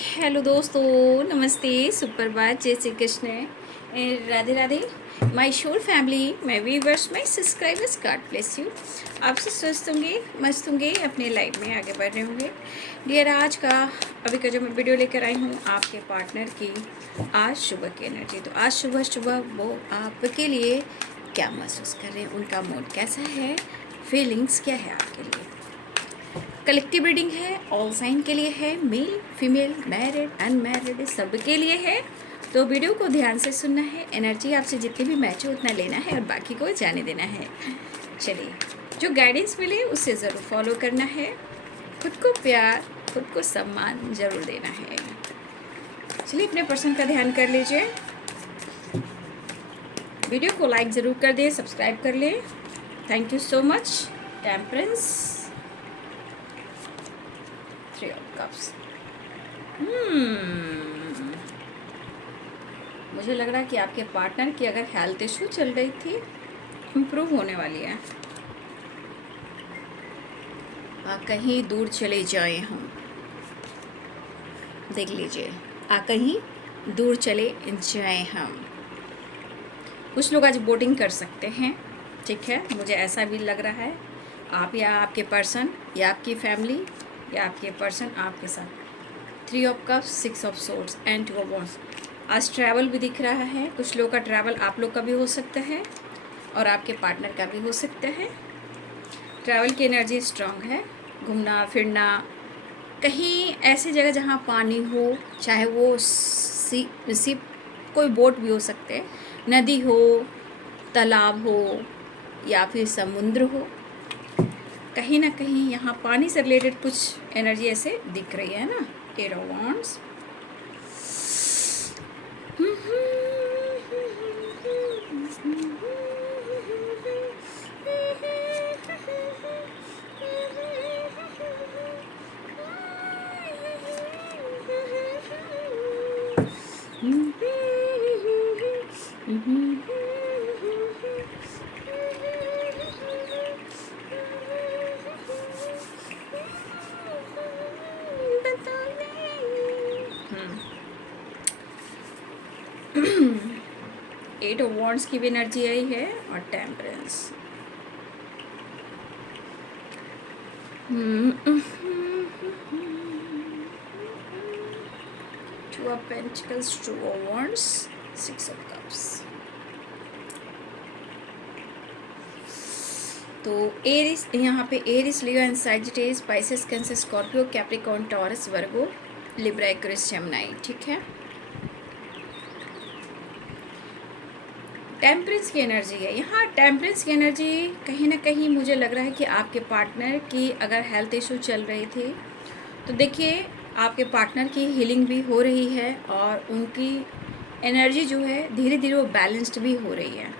Hello दोस्तों, नमस्ते, सुप्रभात, जय श्री कृष्ण, राधे राधे। माय शोर family, my viewers, my subscribers, God bless you. आप सब स्वस्थ होंगे, मस्त होंगे, अपने लाइफ में आगे बढ़ रहे होंगे। डियर, आज का अभी का जो मैं वीडियो लेकर आई हूँ आपके पार्टनर की आज सुबह की एनर्जी। तो आज सुबह सुबह वो आपके लिए क्या महसूस कर रहे हैं, उनका मूड कैसा है, फीलिंग्स क्या है आपके लिए। कलेक्टिव रीडिंग है, ऑल साइन के लिए है, मेल फीमेल मैरिड अनमैरिड सबके लिए है। तो वीडियो को ध्यान से सुनना है, एनर्जी आपसे जितनी भी मैच हो उतना लेना है और बाकी को जाने देना है। चलिए, जो गाइडेंस मिले उससे ज़रूर फॉलो करना है। खुद को प्यार, खुद को सम्मान ज़रूर देना है। चलिए, अपने पर्सन का ध्यान कर लीजिए। वीडियो को लाइक ज़रूर कर दें, सब्सक्राइब कर लें। Thank you so much. Temperance, three of cups. मुझे लग रहा है कि आपके पार्टनर की अगर हेल्थ इशू चल रही थी, इम्प्रूव होने वाली है। कहीं दूर चले जाए हम, देख लीजिए, कहीं दूर चले जाए हम। कुछ लोग आज बोटिंग कर सकते हैं, ठीक है, मुझे ऐसा भी लग रहा है। आप या आपके पर्सन या आपकी फैमिली या आपके पर्सन आपके साथ। Three of cups, six of swords and to of wands. आज ट्रैवल भी दिख रहा है। कुछ लोग का ट्रैवल आप लोग का भी हो सकता है और आपके पार्टनर का भी हो सकता है। ट्रैवल की एनर्जी स्ट्रांग है। घूमना फिरना, कहीं ऐसी जगह जहाँ पानी हो, चाहे वो सी कोई बोट भी हो सकते हैं, नदी हो, तालाब हो या फिर समुद्र हो, कहीं ना कहीं यहाँ पानी से रिलेटेड कुछ एनर्जी ऐसे दिख रही है ना। Eight of wands, eight of wands की भी एनर्जी आई है और temperance. Two of pentacles, two of wands, six of cups. तो एरिस, यहाँ पे Aries, Leo and Sagittarius, Pisces, Cancer, Scorpio, Capricorn, Taurus, Virgo, Libra, Aquarius, Gemini, ठीक है। टेम्परेंस की एनर्जी है यहाँ। टेम्परेंस की एनर्जी कहीं ना कहीं मुझे लग रहा है कि आपके पार्टनर की अगर हेल्थ इशू चल रही थी तो देखिए आपके पार्टनर की हीलिंग भी हो रही है और उनकी एनर्जी जो है धीरे धीरे वो बैलेंस्ड भी हो रही है।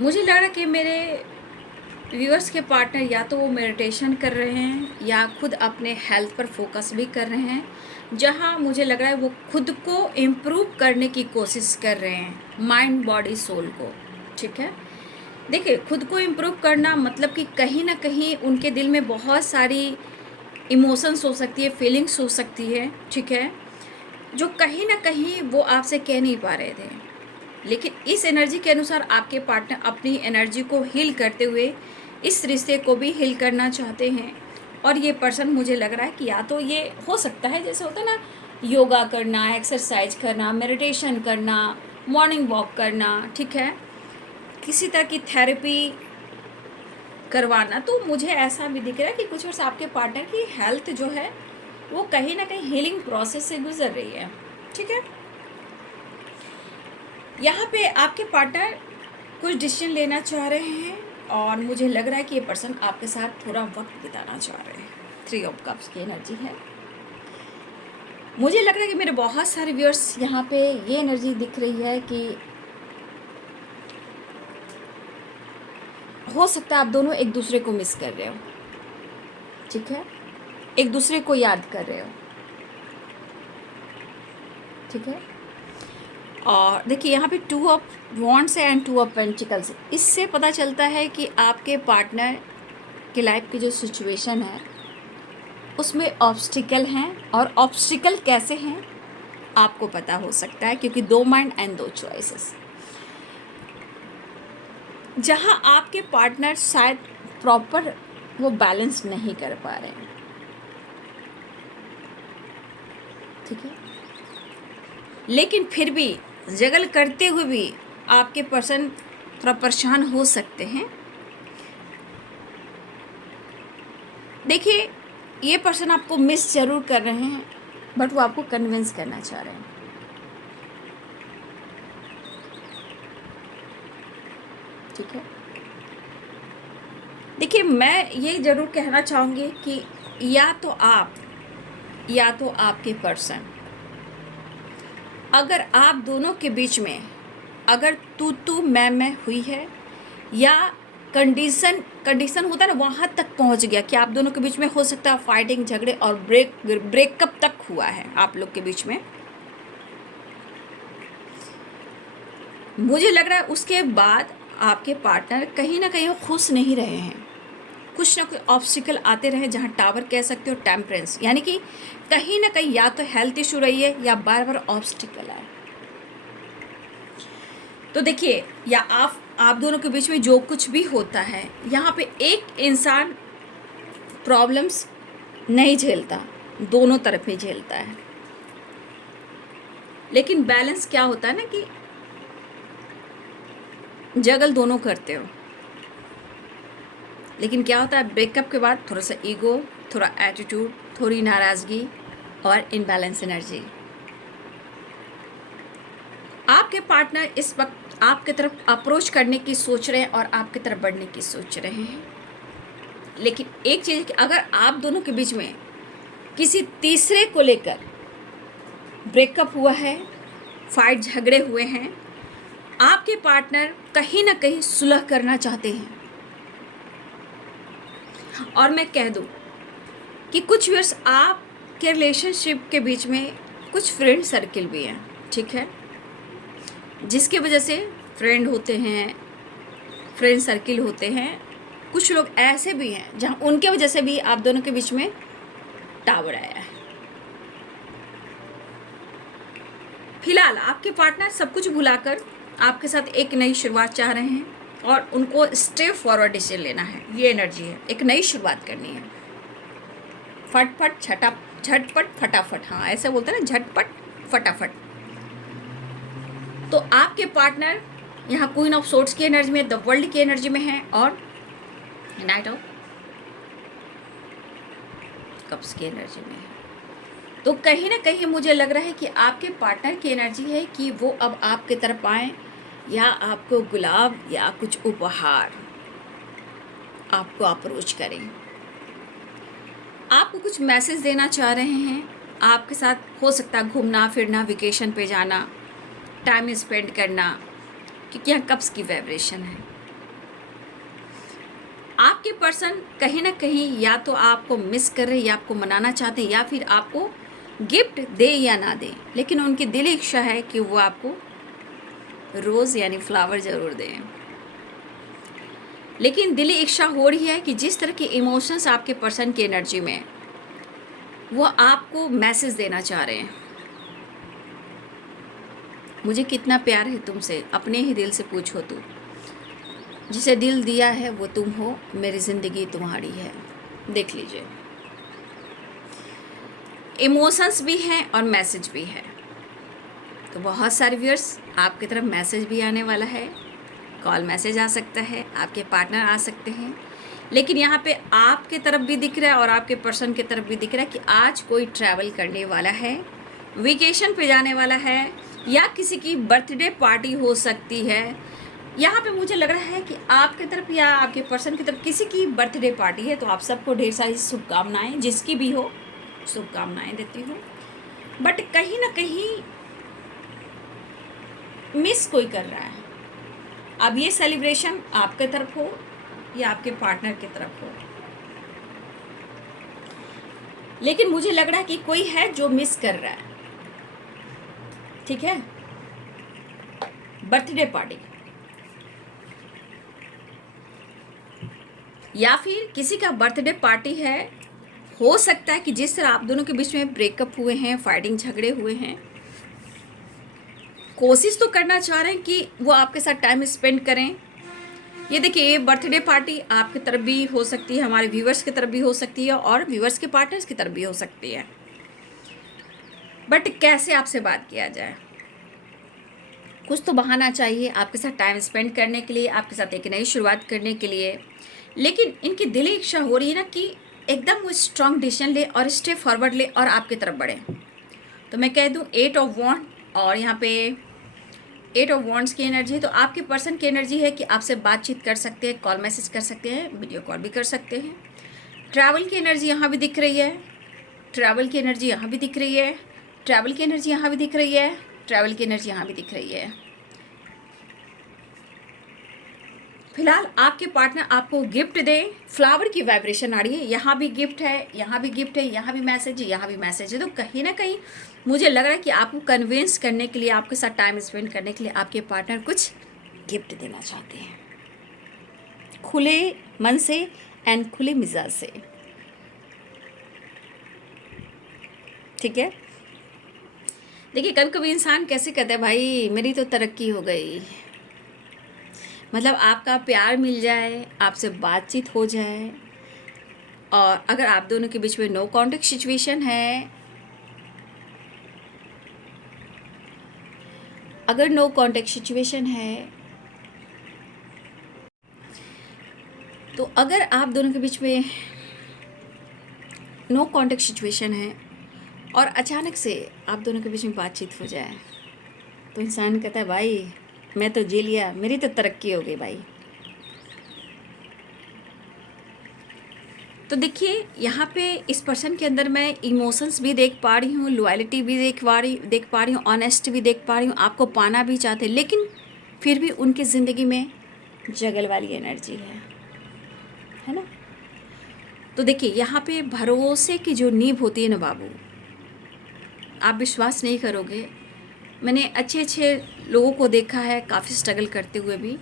मुझे लग रहा है कि मेरे व्यूअर्स के पार्टनर या तो वो मेडिटेशन कर रहे हैं या खुद अपने हेल्थ पर फोकस भी कर रहे हैं, जहाँ मुझे लग रहा है वो खुद को इम्प्रूव करने की कोशिश कर रहे हैं, माइंड बॉडी सोल को, ठीक है। देखिए, खुद को इम्प्रूव करना मतलब कि कहीं ना कहीं उनके दिल में बहुत सारी इमोशंस हो सकती है, फीलिंग्स हो सकती है, ठीक है, जो कहीं ना कहीं वो आपसे कह नहीं पा रहे थे। लेकिन इस एनर्जी के अनुसार आपके पार्टनर अपनी एनर्जी को हील करते हुए इस रिश्ते को भी हील करना चाहते हैं। और ये पर्सन मुझे लग रहा है कि या तो ये हो सकता है, जैसे होता है ना, योगा करना, एक्सरसाइज करना, मेडिटेशन करना, मॉर्निंग वॉक करना, ठीक है, किसी तरह की थेरेपी करवाना। तो मुझे ऐसा भी दिख रहा है कि कुछ वर्ष आपके पार्टनर की हेल्थ जो है वो कहीं ना कहीं हीलिंग प्रोसेस से गुजर रही है, ठीक है। यहाँ पे आपके पार्टनर कुछ डिसीजन लेना चाह रहे हैं और मुझे लग रहा है कि ये पर्सन आपके साथ थोड़ा वक्त बिताना चाह रहे हैं। थ्री ऑफ कप्स की एनर्जी है। मुझे लग रहा है कि मेरे बहुत सारे व्यूअर्स यहाँ पे ये एनर्जी दिख रही है कि हो सकता है आप दोनों एक दूसरे को मिस कर रहे हो, ठीक है, एक दूसरे को याद कर रहे हो, ठीक है। और देखिए यहाँ पे टू ऑफ वॉन्ड्स है एंड टू ऑफ पेंटिकल्स। इससे पता चलता है कि आपके पार्टनर की लाइफ की जो सिचुएशन है उसमें ऑब्स्टिकल हैं, और ऑब्स्टिकल कैसे हैं आपको पता हो सकता है, क्योंकि 2 माइंड एंड 2 चॉइसेस। जहाँ आपके पार्टनर शायद प्रॉपर वो बैलेंस नहीं कर पा रहे हैं, ठीक है, लेकिन फिर भी जगल करते हुए भी आपके पर्सन थोड़ा परेशान हो सकते हैं। देखिए, ये पर्सन आपको मिस ज़रूर कर रहे हैं, बट वो आपको कन्विंस करना चाह रहे हैं, ठीक है। देखिए, मैं ये ज़रूर कहना चाहूँगी कि या तो आप या तो आपके पर्सन, अगर आप दोनों के बीच में अगर तू मैं हुई है, या कंडीशन होता है ना, वहाँ तक पहुँच गया कि आप दोनों के बीच में हो सकता है फाइटिंग, झगड़े और ब्रेकअप तक हुआ है आप लोग के बीच में, मुझे लग रहा है उसके बाद आपके पार्टनर कहीं ना कहीं खुश नहीं रहे हैं। कुछ ना कुछ ऑब्स्टिकल आते रहे, जहाँ टावर कह सकते हो टेम्परेंस, यानी कि कहीं ना कहीं या तो हेल्थ इशू रही है या बार बार ऑब्स्टिकल आए। तो देखिए, या आप दोनों के बीच में जो कुछ भी होता है, यहाँ पे एक इंसान प्रॉब्लम्स नहीं झेलता, दोनों तरफ ही झेलता है। लेकिन बैलेंस क्या होता है ना, कि जगल दोनों करते हो, लेकिन क्या होता है ब्रेकअप के बाद थोड़ा सा ईगो, थोड़ा एटीट्यूड, थोड़ी नाराज़गी और इनबैलेंस एनर्जी। आपके पार्टनर इस वक्त आपके तरफ अप्रोच करने की सोच रहे हैं और आपकी तरफ बढ़ने की सोच रहे हैं, लेकिन एक चीज़ कि अगर आप दोनों के बीच में किसी तीसरे को लेकर ब्रेकअप हुआ है, फाइट झगड़े हुए हैं, आपके पार्टनर कहीं ना कहीं सुलह करना चाहते हैं। और मैं कह दूं कि कुछ वर्ष आपके रिलेशनशिप के बीच में कुछ फ्रेंड सर्किल भी हैं, ठीक है, जिसकी वजह से फ्रेंड होते हैं, फ्रेंड सर्किल होते हैं। कुछ लोग ऐसे भी हैं जहां उनके वजह से भी आप दोनों के बीच में टावर आया है। फिलहाल आपके पार्टनर सब कुछ भुलाकर आपके साथ एक नई शुरुआत चाह रहे हैं, और उनको स्टेप फॉरवर्ड डिसीजन लेना है। ये एनर्जी है, एक नई शुरुआत करनी है, फटफट झटपट फटाफट, हाँ ऐसे बोलते हैं ना, झटपट फटाफट। तो आपके पार्टनर यहाँ क्वीन ऑफ सोर्ड्स की एनर्जी में, द वर्ल्ड की एनर्जी में है, और नाइट ऑफ कप्स की एनर्जी में है। तो कहीं ना कहीं मुझे लग रहा है कि आपके पार्टनर की एनर्जी है कि वो अब आपके तरफ आए, या आपको गुलाब या कुछ उपहार आपको अप्रोच करें, आपको कुछ मैसेज देना चाह रहे हैं। आपके साथ हो सकता है घूमना फिरना, वेकेशन पे जाना, टाइम स्पेंड करना, क्योंकि यहाँ कप्स की वाइब्रेशन है। आपके पर्सन कहीं ना कहीं या तो आपको मिस कर रहे, या आपको मनाना चाहते हैं, या फिर आपको गिफ्ट दे या ना दे, लेकिन उनकी दिली इच्छा है कि वो आपको रोज़ यानी फ्लावर ज़रूर दें। लेकिन दिली इच्छा हो रही है कि जिस तरह के इमोशंस आपके पर्सन की एनर्जी में, वो आपको मैसेज देना चाह रहे हैं, मुझे कितना प्यार है तुमसे, अपने ही दिल से पूछो तू, जिसे दिल दिया है वो तुम हो, मेरी ज़िंदगी तुम्हारी है। देख लीजिए, इमोशंस भी हैं और मैसेज भी है। तो बहुत सारे व्यूअर्स, आपकी तरफ मैसेज भी आने वाला है, कॉल मैसेज आ सकता है, आपके पार्टनर आ सकते हैं, लेकिन यहाँ पे आपके तरफ भी दिख रहा है और आपके पर्सन की तरफ भी दिख रहा है कि आज कोई ट्रैवल करने वाला है, वेकेशन पे जाने वाला है, या किसी की बर्थडे पार्टी हो सकती है। यहाँ पे मुझे लग रहा है कि आपके तरफ या आपके पर्सन की तरफ किसी की बर्थडे पार्टी है। तो आप सबको ढेर सारी शुभकामनाएं, जिसकी भी हो शुभकामनाएं देती हूँ। बट कहीं ना कहीं मिस कोई कर रहा है। अब ये सेलिब्रेशन आपके तरफ हो या आपके पार्टनर की तरफ हो, लेकिन मुझे लग रहा है कि कोई है जो मिस कर रहा है, ठीक है, बर्थडे पार्टी, या फिर किसी का बर्थडे पार्टी है, हो सकता है कि जिस तरह आप दोनों के बीच में ब्रेकअप हुए हैं, फाइटिंग झगड़े हुए हैं, कोशिश तो करना चाह रहे हैं कि वो आपके साथ टाइम स्पेंड करें। ये देखिए, बर्थडे पार्टी आपकी तरफ भी हो सकती है, हमारे व्यूवर्स की तरफ भी हो सकती है और व्यूवर्स के पार्टनर्स की तरफ भी हो सकती है। बट कैसे आपसे बात किया जाए? कुछ तो बहाना चाहिए आपके साथ टाइम स्पेंड करने के लिए, आपके साथ एक नई शुरुआत करने के लिए। लेकिन इनकी दिली इच्छा हो रही है ना कि एकदम वो स्ट्रांग डिसीजन ले और स्टेप फॉरवर्ड ले और आपकी तरफ बढ़े। तो मैं कह दूं 8 ऑफ वॉन्ड और यहाँ पे 8 ऑफ वॉन्ड्स की एनर्जी। तो आपके पर्सन की एनर्जी है कि आपसे बातचीत कर सकते हैं, कॉल मैसेज कर सकते हैं, वीडियो कॉल भी कर सकते हैं। ट्रैवल की एनर्जी यहाँ भी दिख रही है, ट्रैवल की एनर्जी यहाँ भी दिख रही है, ट्रैवल की एनर्जी यहाँ भी दिख रही है, ट्रैवल की एनर्जी यहाँ भी दिख रही है। फिलहाल आपके पार्टनर आपको गिफ्ट दें, फ्लावर की वाइब्रेशन आ रही है। यहाँ भी गिफ्ट है, यहाँ भी गिफ्ट है, यहाँ भी मैसेज है, यहाँ भी मैसेज है। तो कहीं ना कहीं मुझे लग रहा है कि आपको कन्विंस करने के लिए, आपके साथ टाइम स्पेंड करने के लिए आपके पार्टनर कुछ गिफ्ट देना चाहते हैं, खुले मन से एंड खुले मिजाज से। ठीक है, देखिए कभी कभी इंसान कैसे कहता है, भाई मेरी तो तरक्की हो गई, मतलब आपका प्यार मिल जाए, आपसे बातचीत हो जाए। और अगर आप दोनों के बीच में नो कॉन्टेक्ट सिचुएशन है, अगर नो कॉन्टेक्ट सिचुएशन है, तो अगर आप दोनों के बीच में नो कॉन्टेक्ट सिचुएशन है और अचानक से आप दोनों के बीच में बातचीत हो जाए, तो इंसान कहता है, भाई मैं तो जी लिया, मेरी तो तरक्की हो गई भाई। तो देखिए यहाँ पे इस पर्सन के अंदर मैं इमोशंस भी देख पा रही हूँ, लॉयल्टी भी देख पा रही हूँ, ऑनेस्ट भी देख पा रही हूँ, आपको पाना भी चाहते हैं, लेकिन फिर भी उनकी ज़िंदगी में जगल वाली एनर्जी है ना। तो देखिए यहाँ पे भरोसे की जो नींव होती है ना बाबू, आप विश्वास नहीं करोगे, मैंने अच्छे अच्छे लोगों को देखा है काफ़ी स्ट्रगल करते हुए भी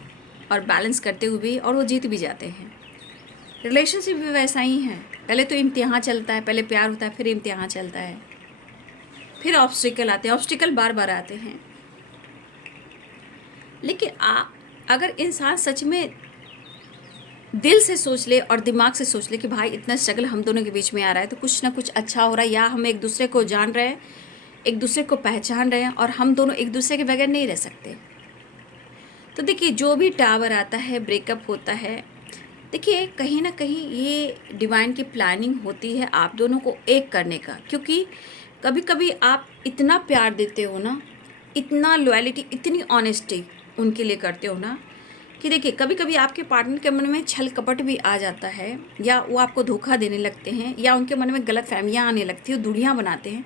और बैलेंस करते हुए भी, और वो जीत भी जाते हैं। रिलेशनशिप भी वैसा ही है, पहले तो इम्तिहान चलता है, पहले प्यार होता है, फिर इम्तिहान चलता है, फिर ऑब्स्टिकल आते हैं, ऑब्स्टिकल बार बार आते हैं। लेकिन अगर इंसान सच में दिल से सोच ले और दिमाग से सोच ले कि भाई इतना स्ट्रगल हम दोनों के बीच में आ रहा है, तो कुछ ना कुछ अच्छा हो रहा है, या हम एक दूसरे को जान रहे हैं, एक दूसरे को पहचान रहे हैं, और हम दोनों एक दूसरे के बगैर नहीं रह सकते। तो देखिए जो भी टावर आता है, ब्रेकअप होता है, देखिए कहीं ना कहीं ये डिवाइन की प्लानिंग होती है आप दोनों को एक करने का। क्योंकि कभी कभी आप इतना प्यार देते हो ना, इतना लॉयल्टी, इतनी ऑनेस्टी उनके लिए करते हो ना, कि देखिए कभी कभी आपके पार्टनर के मन में छल कपट भी आ जाता है, या वो आपको धोखा देने लगते हैं, या उनके मन में गलत फहमियाँ आने लगती है, दूरियाँ बनाते हैं।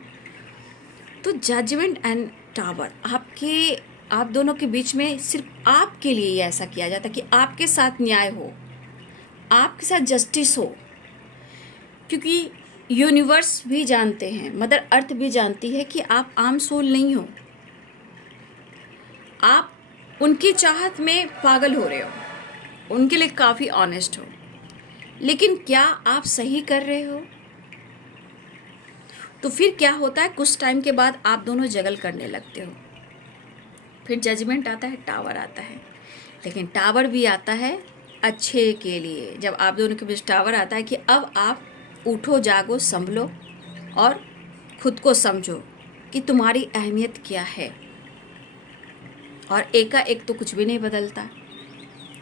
तो जजमेंट एंड टावर आप दोनों के बीच में सिर्फ आपके लिए ही ऐसा किया जाता है कि आपके साथ न्याय हो, आपके साथ जस्टिस हो। क्योंकि यूनिवर्स भी जानते हैं, मदर अर्थ भी जानती है कि आप आम सोल नहीं हो, आप उनकी चाहत में पागल हो रहे हो, उनके लिए काफ़ी ऑनेस्ट हो, लेकिन क्या आप सही कर रहे हो? तो फिर क्या होता है, कुछ टाइम के बाद आप दोनों जगल करने लगते हो, फिर जजमेंट आता है, टावर आता है। लेकिन टावर भी आता है अच्छे के लिए। जब आप दोनों के बीच टावर आता है कि अब आप उठो, जागो, संभलो और खुद को समझो कि तुम्हारी अहमियत क्या है। और एकाएक तो कुछ भी नहीं बदलता,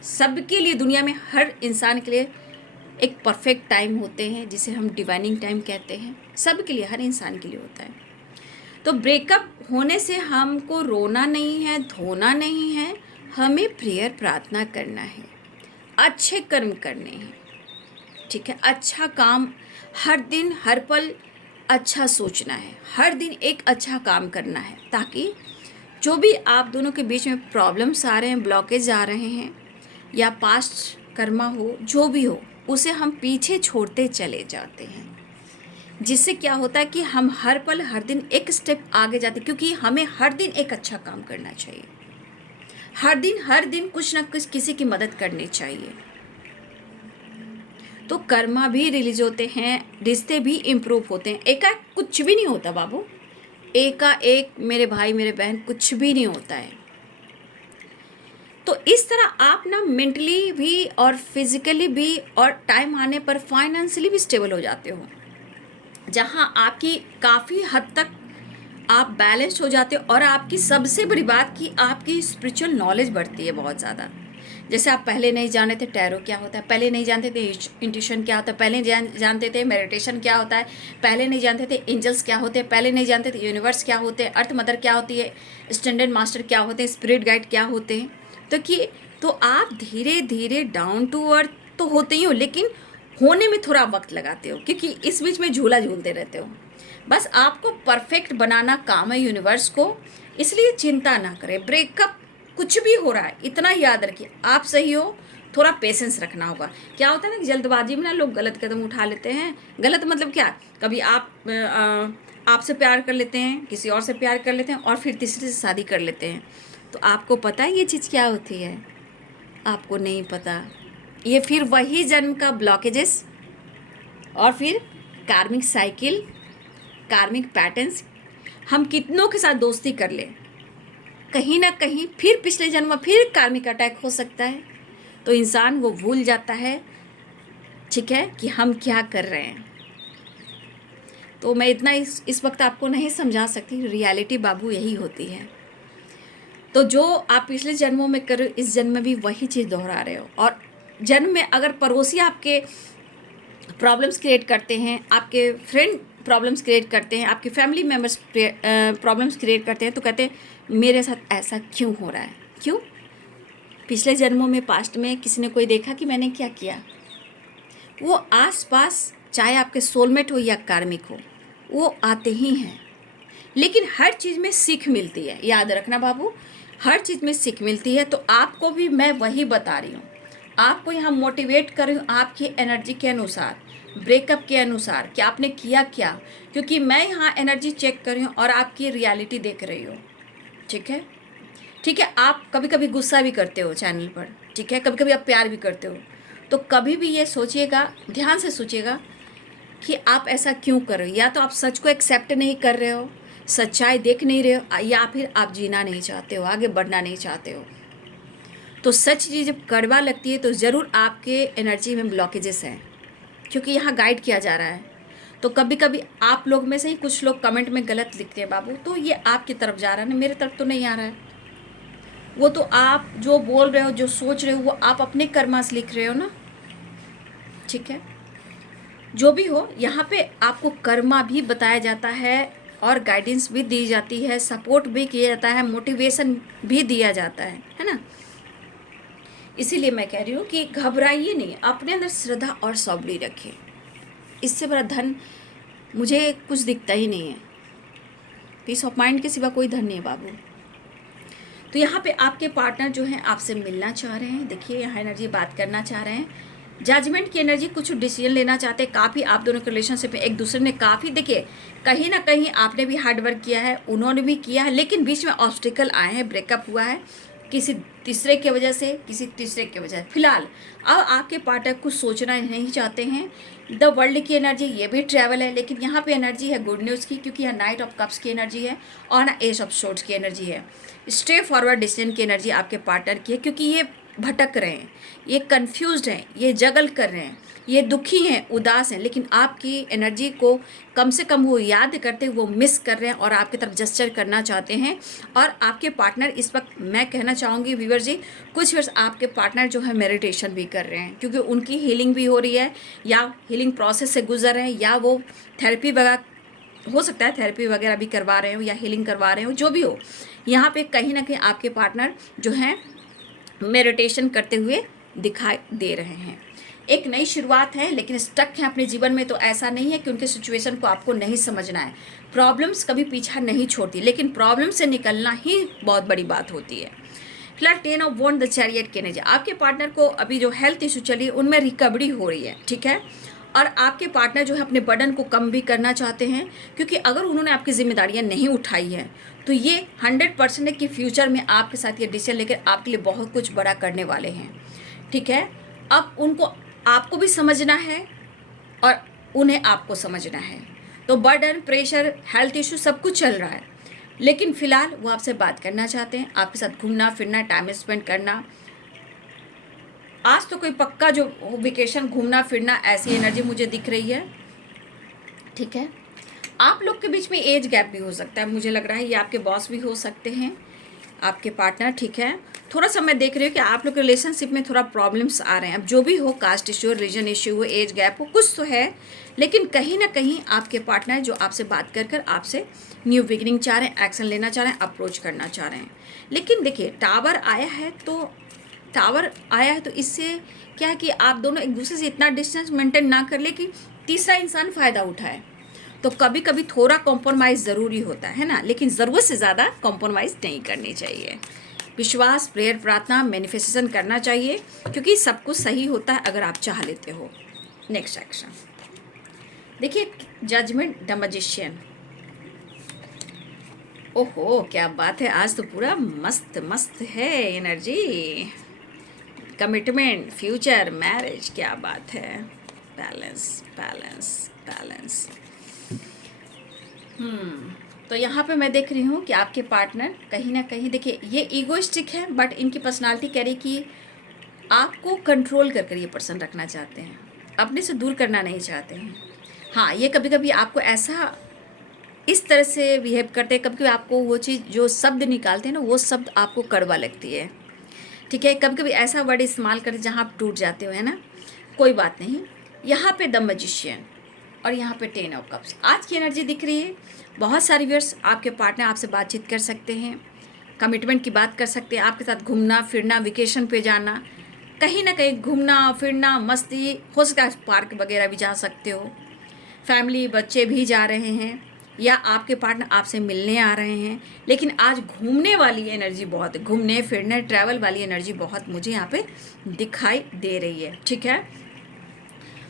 सबके लिए, दुनिया में हर इंसान के लिए एक परफेक्ट टाइम होते हैं, जिसे हम डिवाइनिंग टाइम कहते हैं, सबके लिए, हर इंसान के लिए होता है। तो ब्रेकअप होने से हमको रोना नहीं है, धोना नहीं है, हमें प्रेयर प्रार्थना करना है, अच्छे कर्म करने हैं, ठीक है, अच्छा काम, हर दिन हर पल अच्छा सोचना है, हर दिन एक अच्छा काम करना है, ताकि जो भी आप दोनों के बीच में प्रॉब्लम्स आ रहे हैं, ब्लॉकेज आ रहे हैं, या पास्ट कर्मा हो, जो भी हो, उसे हम पीछे छोड़ते चले जाते हैं। जिससे क्या होता है कि हम हर पल हर दिन एक स्टेप आगे जाते, क्योंकि हमें हर दिन एक अच्छा काम करना चाहिए, हर दिन कुछ ना कुछ किसी की मदद करनी चाहिए। तो कर्मा भी रिलीज होते हैं, रिश्ते भी इम्प्रूव होते हैं। एकाएक कुछ भी नहीं होता बाबू, एकाएक मेरे भाई मेरे बहन कुछ भी नहीं होता है। तो इस तरह आप ना मेंटली भी और फिजिकली भी और टाइम आने पर फाइनेंशियली भी स्टेबल हो जाते हो, जहाँ आपकी काफ़ी हद तक आप बैलेंस्ड हो जाते हो। और आपकी सबसे बड़ी बात कि आपकी स्पिरिचुअल नॉलेज बढ़ती है बहुत ज़्यादा। जैसे आप पहले नहीं जानते थे टैरो क्या होता है, पहले नहीं जानते थे इंट्यूशन क्या होता है, पहले जानते थे मेडिटेशन क्या होता है, पहले नहीं जानते थे एंजल्स क्या होते हैं, पहले नहीं जानते थे यूनिवर्स क्या होते हैं, अर्थ मदर क्या होती है, स्टैंडर्ड मास्टर क्या होते हैं, स्पिरिट गाइड क्या होते हैं। तो आप धीरे धीरे डाउन टू अर्थ तो होते ही हो, लेकिन होने में थोड़ा वक्त लगाते हो, क्योंकि इस बीच में झूला झूलते रहते हो। बस आपको परफेक्ट बनाना काम है यूनिवर्स को, इसलिए चिंता ना करें। ब्रेकअप कुछ भी हो रहा है इतना याद रखिए, आप सही हो, थोड़ा पेशेंस रखना होगा। क्या होता है ना कि जल्दबाजी में ना लोग गलत कदम उठा लेते हैं। गलत मतलब क्या, कभी आपसे प्यार कर लेते हैं, किसी और से प्यार कर लेते हैं, और फिर तीसरे से शादी कर लेते हैं। तो आपको पता है ये चीज़ क्या होती है? आपको नहीं पता। ये फिर वही जन्म का ब्लॉकेजेस, और फिर कार्मिक साइकिल, कार्मिक पैटर्न्स। हम कितनों के साथ दोस्ती कर ले, कहीं ना कहीं फिर पिछले जन्म में फिर कार्मिक अटैक हो सकता है। तो इंसान वो भूल जाता है, ठीक है, कि हम क्या कर रहे हैं। तो मैं इतना इस वक्त आपको नहीं समझा सकती। रियलिटी बाबू यही होती है। तो जो आप पिछले जन्मों में कर रहे हो, इस जन्म में भी वही चीज़ दोहरा रहे हो। और जन्म में अगर पड़ोसी आपके प्रॉब्लम्स क्रिएट करते हैं, आपके फ्रेंड प्रॉब्लम्स क्रिएट करते हैं, आपके फैमिली मेम्बर्स प्रॉब्लम्स क्रिएट करते हैं, तो कहते हैं मेरे साथ ऐसा क्यों हो रहा है। क्यों? पिछले जन्मों में, पास्ट में किसी ने कोई देखा कि मैंने क्या किया? वो आसपास, चाहे आपके सोलमेट हो या कार्मिक हो, वो आते ही हैं। लेकिन हर चीज़ में सीख मिलती है, याद रखना बाबू, हर चीज़ में सीख मिलती है। तो आपको भी मैं वही बता रही हूँ, आपको यहाँ मोटिवेट कर रही हूँ आपकी एनर्जी के अनुसार, ब्रेकअप के अनुसार कि आपने किया क्या। क्योंकि मैं यहाँ एनर्जी चेक कर रही हूँ और आपकी रियलिटी देख रही हूँ, ठीक है। ठीक है, आप कभी कभी गुस्सा भी करते हो चैनल पर, ठीक है, कभी कभी आप प्यार भी करते हो। तो कभी भी ये सोचिएगा, ध्यान से सोचिएगा कि आप ऐसा क्यों कर रहे हो। या तो आप सच को एक्सेप्ट नहीं कर रहे हो, सच्चाई देख नहीं रहे हो, या फिर आप जीना नहीं चाहते हो, आगे बढ़ना नहीं चाहते हो। तो सच चीज़ जब कड़वा लगती है तो ज़रूर आपके एनर्जी में ब्लॉकेजेस हैं, क्योंकि यहाँ गाइड किया जा रहा है। तो कभी कभी आप लोग में से ही कुछ लोग कमेंट में गलत लिखते हैं बाबू, तो ये आपकी तरफ जा रहा है ना, मेरे तरफ तो नहीं आ रहा है। वो तो आप जो बोल रहे हो, जो सोच रहे हो, वो आप अपने कर्मा से लिख रहे हो ना, ठीक है। जो भी हो, यहाँ पे आपको कर्मा भी बताया जाता है और गाइडेंस भी दी जाती है, सपोर्ट भी किया जाता है, मोटिवेशन भी दिया जाता है ना। इसीलिए मैं कह रही हूँ कि घबराइए नहीं, अपने अंदर श्रद्धा और सौबरी रखिए। इससे बड़ा धन मुझे कुछ दिखता ही नहीं है। पीस ऑफ माइंड के सिवा कोई धन नहीं है बाबू। तो यहाँ पे आपके पार्टनर जो हैं आपसे मिलना चाह रहे हैं। देखिए यहाँ एनर्जी बात करना चाह रहे हैं, जजमेंट की एनर्जी, कुछ डिसीजन लेना चाहते हैं। काफ़ी आप दोनों के रिलेशनशिप में एक दूसरे ने काफ़ी, देखिए कहीं ना कहीं आपने भी हार्ड वर्क किया है, उन्होंने भी किया है, लेकिन बीच में ऑब्स्टिकल आए हैं, ब्रेकअप हुआ है किसी तीसरे की वजह से, किसी तीसरे की वजह से। फिलहाल अब आपके पार्टनर कुछ सोचना नहीं चाहते हैं। द वर्ल्ड की एनर्जी, ये भी ट्रैवल है, लेकिन यहाँ पे एनर्जी है गुड न्यूज़ की, क्योंकि यहाँ नाइट ऑफ कप्स की एनर्जी है और ना एस ऑफ सोर्ड्स की एनर्जी है। स्ट्रेट फॉरवर्ड डिसीजन की एनर्जी आपके पार्टनर की है, क्योंकि ये भटक रहे हैं, ये कंफ्यूज्ड हैं, ये जगल कर रहे हैं, ये दुखी हैं, उदास हैं, लेकिन आपकी एनर्जी को कम से कम वो याद करते, वो मिस कर रहे हैं और आपकी तरफ जस्चर करना चाहते हैं। और आपके पार्टनर इस वक्त, मैं कहना चाहूँगी व्यूअर जी, कुछ वर्ष आपके पार्टनर जो है मेडिटेशन भी कर रहे हैं, क्योंकि उनकी हीलिंग भी हो रही है, या हीलिंग प्रोसेस से गुजर रहे हैं, या वो थेरेपी वगैरह, हो सकता है थेरेपी वगैरह भी करवा रहे हो या हीलिंग करवा रहे हो, जो भी हो। यहाँ पे कहीं ना कहीं आपके पार्टनर जो हैं मेडिटेशन करते हुए दिखाई दे रहे हैं। एक नई शुरुआत है, लेकिन स्टक हैं अपने जीवन में। तो ऐसा नहीं है कि उनके सिचुएशन को आपको नहीं समझना है। प्रॉब्लम्स कभी पीछा नहीं छोड़ती, लेकिन प्रॉब्लम से निकलना ही बहुत बड़ी बात होती है। फिलहाल 10 ऑफ वॉन्ड, द चैरियट की एनर्जी, आपके पार्टनर को अभी जो हेल्थ इशू चली है उनमें रिकवरी हो रही है, ठीक है। और आपके पार्टनर जो है अपने बर्डन को कम भी करना चाहते हैं, क्योंकि अगर उन्होंने आपकी जिम्मेदारियां नहीं उठाई हैं तो ये 100% है कि फ्यूचर में आपके साथ ये डिसीजन लेकर आपके लिए बहुत कुछ बड़ा करने वाले हैं, ठीक है। अब उनको आपको भी समझना है और उन्हें आपको समझना है। तो बर्डन, प्रेशर, हेल्थ इशू सब कुछ चल रहा है, लेकिन फ़िलहाल वो आपसे बात करना चाहते हैं, आपके साथ घूमना फिरना, टाइम स्पेंड करना। आज तो कोई पक्का जो वेकेशन, घूमना फिरना, ऐसी एनर्जी मुझे दिख रही है। ठीक है, आप लोग के बीच में एज गैप भी हो सकता है, मुझे लग रहा है ये आपके बॉस भी हो सकते हैं, आपके पार्टनर। ठीक है, थोड़ा सा मैं देख रही हूँ कि आप लोग के रिलेशनशिप में थोड़ा प्रॉब्लम्स आ रहे हैं। अब जो भी हो, कास्ट इशू हो, रीजन इशू हो, एज गैप हो, कुछ तो है, लेकिन कहीं ना कहीं आपके पार्टनर जो आपसे बात कर कर आपसे न्यू बिगिनिंग चाह रहे हैं, एक्शन लेना चाह रहे हैं, अप्रोच करना चाह रहे हैं। लेकिन देखिए, टावर आया है तो इससे क्या है कि आप दोनों एक दूसरे से इतना डिस्टेंस मेंटेन ना कर ले कि तीसरा इंसान फ़ायदा उठाए। तो कभी कभी थोड़ा कॉम्प्रोमाइज़ ज़रूरी होता है ना, लेकिन ज़रूरत से ज़्यादा कॉम्प्रोमाइज़ नहीं करनी चाहिए। विश्वास, प्रेयर, प्रार्थना, मैनिफेस्टेशन करना चाहिए, क्योंकि सब कुछ सही होता है अगर आप चाह लेते हो। नेक्स्ट एक्शन देखिए, जजमेंट, द मैजिशियन। ओहो, क्या बात है, आज तो पूरा मस्त मस्त है एनर्जी। कमिटमेंट, फ्यूचर, मैरिज, क्या बात है। Balance balance balance. तो यहाँ पे मैं देख रही हूँ कि आपके पार्टनर कहीं ना कहीं, देखिए, ये ईगोइस्टिक है, बट इनकी पर्सनालिटी कह रही कि आपको कंट्रोल कर कर ये पर्सन रखना चाहते हैं, अपने से दूर करना नहीं चाहते हैं। हाँ, ये कभी कभी आपको ऐसा इस तरह से बिहेव करते हैं, कभी कभी आपको वो चीज़ जो शब्द निकालते हैं ना, वो शब्द आपको कड़वा लगती है। ठीक है, कभी कभी ऐसा वर्ड इस्तेमाल करते जहाँ आप टूट जाते हो, है ना। कोई बात नहीं। यहाँ पे द मैजिशियन और यहाँ पे 10 ऑफ कप्स, आज की एनर्जी दिख रही है। बहुत सारे व्यूअर्स, आपके पार्टनर आपसे बातचीत कर सकते हैं, कमिटमेंट की बात कर सकते हैं, आपके साथ घूमना फिरना, वेकेशन पे जाना, कहीं ना कहीं घूमना फिरना, मस्ती, हो सकता है पार्क वगैरह भी जा सकते हो, फैमिली बच्चे भी जा रहे हैं, या आपके पार्टनर आपसे मिलने आ रहे हैं। लेकिन आज घूमने वाली एनर्जी बहुत, घूमने फिरने, ट्रैवल वाली एनर्जी बहुत मुझे यहाँ पे दिखाई दे रही है। ठीक है,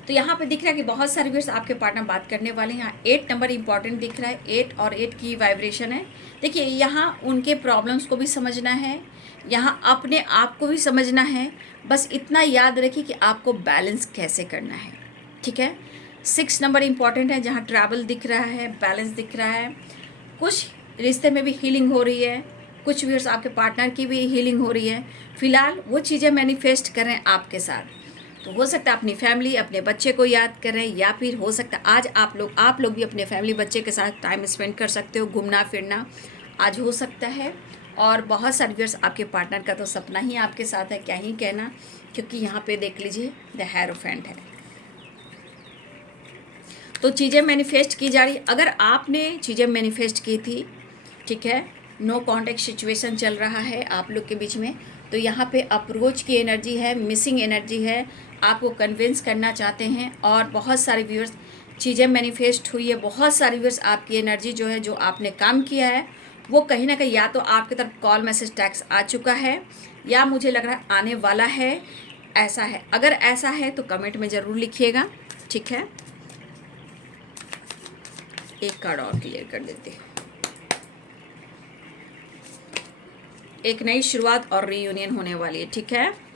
तो यहाँ पे दिख रहा है कि बहुत सारे व्यूअर्स आपके पार्टनर बात करने वाले हैं। यहाँ 8 नंबर इंपॉर्टेंट दिख रहा है, 8 और 8 की वाइब्रेशन है। देखिए, यहाँ उनके प्रॉब्लम्स को भी समझना है, यहाँ अपने आप को भी समझना है। बस इतना याद रखिए कि आपको बैलेंस कैसे करना है। ठीक है, 6 नंबर इंपॉर्टेंट है, जहाँ ट्रैवल दिख रहा है, बैलेंस दिख रहा है, कुछ रिश्ते में भी हीलिंग हो रही है, कुछ व्यूअर्स आपके पार्टनर की भी हीलिंग हो रही है। फिलहाल वो चीज़ें मैनिफेस्ट करें आपके साथ। तो हो सकता है अपनी फैमिली, अपने बच्चे को याद करें, या फिर हो सकता है आज आप लोग भी अपने फैमिली बच्चे के साथ टाइम स्पेंड कर सकते हो, घूमना फिरना आज हो सकता है। और बहुत सारे व्यूअर्स, आपके पार्टनर का तो सपना ही आपके साथ है, क्या ही कहना, क्योंकि यहाँ पे देख लीजिए द हेरोफेंट है। तो चीज़ें मैनिफेस्ट की जा रही, अगर आपने चीज़ें मैनिफेस्ट की थी, ठीक है, नो कॉन्टेक्ट सिचुएशन चल रहा है आप लोग के बीच में, तो यहाँ पे अप्रोच की एनर्जी है, मिसिंग एनर्जी है, आपको कन्विंस करना चाहते हैं। और बहुत सारे व्यूअर्स, चीज़ें मैनिफेस्ट हुई है, बहुत सारे व्यूअर्स, आपकी एनर्जी जो है, जो आपने काम किया है, वो कहीं ना कहीं या तो आपकी तरफ कॉल मैसेज टैक्स आ चुका है, या मुझे लग रहा है आने वाला है। ऐसा है, अगर ऐसा है तो कमेंट में ज़रूर लिखिएगा। ठीक है, एक कार्ड और क्लियर कर देते हैं। एक नई शुरुआत और रीयूनियन होने वाली है। ठीक है,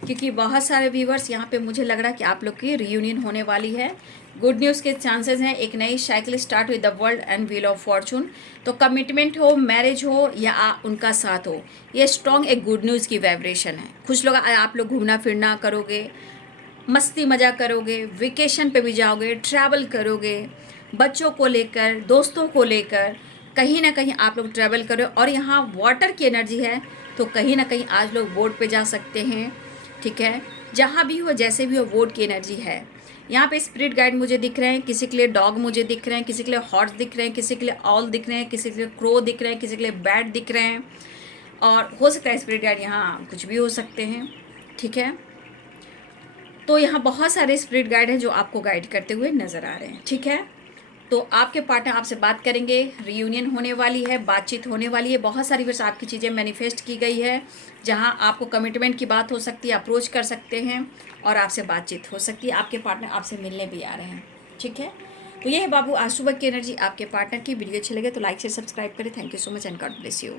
क्योंकि बहुत सारे व्यूवर्स यहाँ पे मुझे लग रहा है कि आप लोग की रीयूनियन होने वाली है। गुड न्यूज़ के चांसेस हैं, एक नई cycle start with the world and wheel of Fortune. तो कमिटमेंट हो, मैरिज हो, या उनका साथ हो, ये स्ट्रॉन्ग एक गुड न्यूज़ की वाइब्रेशन है। कुछ लोग, आप लोग घूमना फिरना करोगे, मस्ती मजा करोगे, वेकेशन पे भी जाओगे, ट्रैवल करोगे, बच्चों को लेकर, दोस्तों को लेकर, कहीं ना कहीं आप लोग ट्रैवल करो। और यहाँ वाटर की एनर्जी है, तो कहीं ना कहीं आज लोग बोट पे जा सकते हैं। ठीक है, जहाँ भी हो, जैसे भी हो, बोट की एनर्जी है। यहाँ पे स्पिरिट गाइड मुझे दिख रहे हैं, किसी के लिए डॉग मुझे दिख रहे हैं, किसी के लिए हॉर्स दिख रहे हैं, किसी के लिए ऑल दिख रहे हैं, किसी के लिए क्रो दिख रहे हैं, किसी के लिए बैट दिख रहे हैं। और हो सकता है स्पिरिट गाइड यहाँ कुछ भी हो सकते हैं। ठीक है, तो यहाँ बहुत सारे स्पिरिट गाइड हैं जो आपको गाइड करते हुए नज़र आ रहे हैं। ठीक है, तो आपके पार्टनर आपसे बात करेंगे, रियूनियन होने वाली है, बातचीत होने वाली है। बहुत सारी वर्ष आपकी चीज़ें मैनिफेस्ट की गई है, जहाँ आपको कमिटमेंट की बात हो सकती है, अप्रोच कर सकते हैं, और आपसे बातचीत हो सकती है। आपके पार्टनर आपसे मिलने भी आ रहे हैं। ठीक है, तो ये है बाबू आज सुबह की एनर्जी आपके पार्टनर की। वीडियो अच्छी लगे तो लाइक से सब्सक्राइब करें। Thank you so much and God bless you.